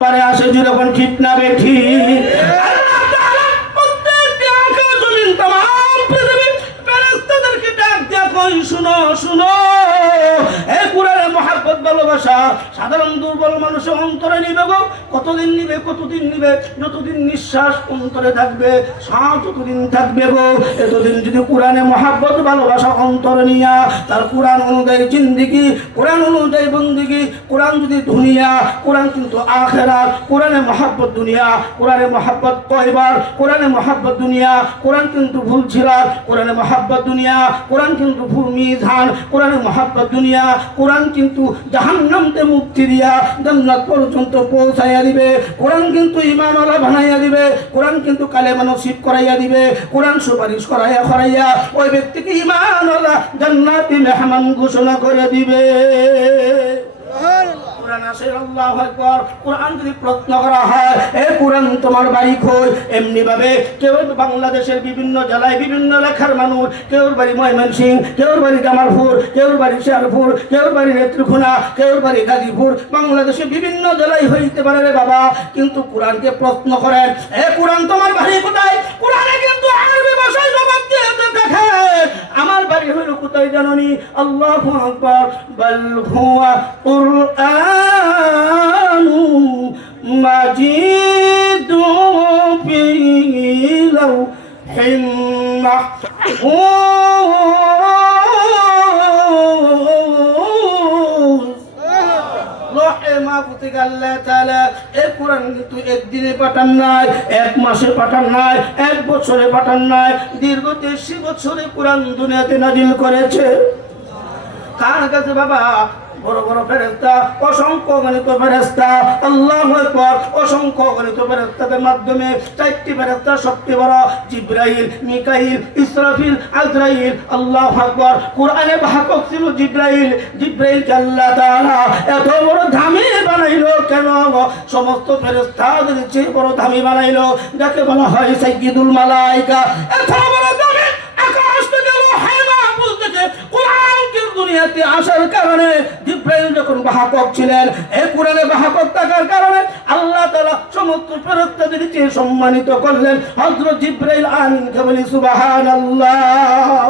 পারে আসে যখন ঠিক না বেঠি আল্লাহ তাআলা প্রত্যেকটি আকাশ জমিন तमाम পৃথিবী ফেরেশতাদেরকে ডাক দিয়া কই শুনো শুনো এই কুরআনের মহব্বত ভালোবাসা সাধারণ দুর্বল মানুষের অন্তরে নিবে গো কতদিন নিবে যতদিন নিঃশ্বাস অন্তরে থাকবে শ্বাস যতদিন থাকবে গো এতদিন যদি কুরআনের মহব্বত ভালোবাসা অন্তরে নিয়া তার কুরআন অনুযায়ী জিন্দেগি কুরআন অনুযায়ী বন্দেগি কুরআন যদি দুনিয়া কুরআন কিন্তু আখিরাত কুরআনের মহব্বত দুনিয়া কুরআনের মহব্বত কয়বার কুরআনের মহব্বত দুনিয়া কুরআন কিন্তু ভুল ছিরাত কুরআনের মহব্বত দুনিয়া কুরআন কিন্তু ভুল মিজান কুরআনের মহব্বত দুনিয়া কুরআন কিন্তু জাহান্নাম থেকে মুক্তি দিয়া জান্নাত পর্যন্ত পৌঁছাইয়া দিবে কুরআন কিন্তু ঈমানওয়ালা বানাইয়া দিবে কুরআন কিন্তু কালেমা নসিব করাইয়া দিবে কুরআন সুপারিশ করাইয়া ওই ব্যক্তিকে ঈমানওয়ালা জান্নাতি মেহমান ঘোষণা করে দিবে কুরআন আছে আল্লাহু আকবার কুরআন যদি প্রশ্ন করা হয় এই কুরআন তোমার বাড়ি কই এমনি ভাবে কেউ বাংলাদেশের বিভিন্ন জেলায় বিভিন্ন লেখার মানুষ কেউর বাড়ি ময়মনসিংহ কেউর বাড়ি জামালপুর কেউর বাড়ি শেরপুর কেউর বাড়ি নেত্রকোনা কেউর বাড়ি গাজীপুর বাংলাদেশের বিভিন্ন জেলায় হইতে পারে রে বাবা কিন্তু কুরআনকে প্রশ্ন করেন এই কুরআন তোমার বাড়ি কোথায় কুরআনে কিন্তু আরবি ভাষায় জবাব দিয়ে দেখে আমার বাড়ি হইল কোথায় জানোনি আল্লাহু আকবার বাল হুয়া কুরআনু মাজিদু ফি লাওহিম মাহফুজ লোহে মাহফুজে আল্লাহ তাআলা এই কুরআন কিন্তু একদিনে পাঠান নাই এক মাসে পাঠান নাই এক বছরে পাঠান নাই দীর্ঘ ৩০ বছরে কুরআন দুনিয়াতে নাজিল করেছে কার কাছে বাবা বড় বড় ফেরেশতা অসংখ্য গণিত ফেরেশতা আল্লাহু আকবার অসংখ্য গণিত ফেরেশতাদের মাধ্যমে চারটি ফেরেশতা সবচেয়ে বড় জিবরাইল মিকাইল ইসরাফিল আজরাইল আল্লাহু আকবার কুরআনে বাহক ছিল জিবরাইলকে আল্লাহ তাআলা এত বড় দামি বানাইলো কেন সমস্ত ফেরেশতাদের চেয়ে বড় দামি বানাইলো যাকে বলা হয় সাইয়্যিদুল মালায়েকা এত বড় দামি আকাশ থেকে লোহে মাহফুজ থেকে কুরআনকে দুনিয়াতে আসার কারণে জিবরাইল যখন বাহক ছিলেন এই কুরআনে বাহক থাকার কারণে আল্লাহ তাআলা সমস্ত ফেরেশতাদের চেয়ে সম্মানিত করলেন হযরত জিবরাইল আমিনকে বলি সুবহানাল্লাহ।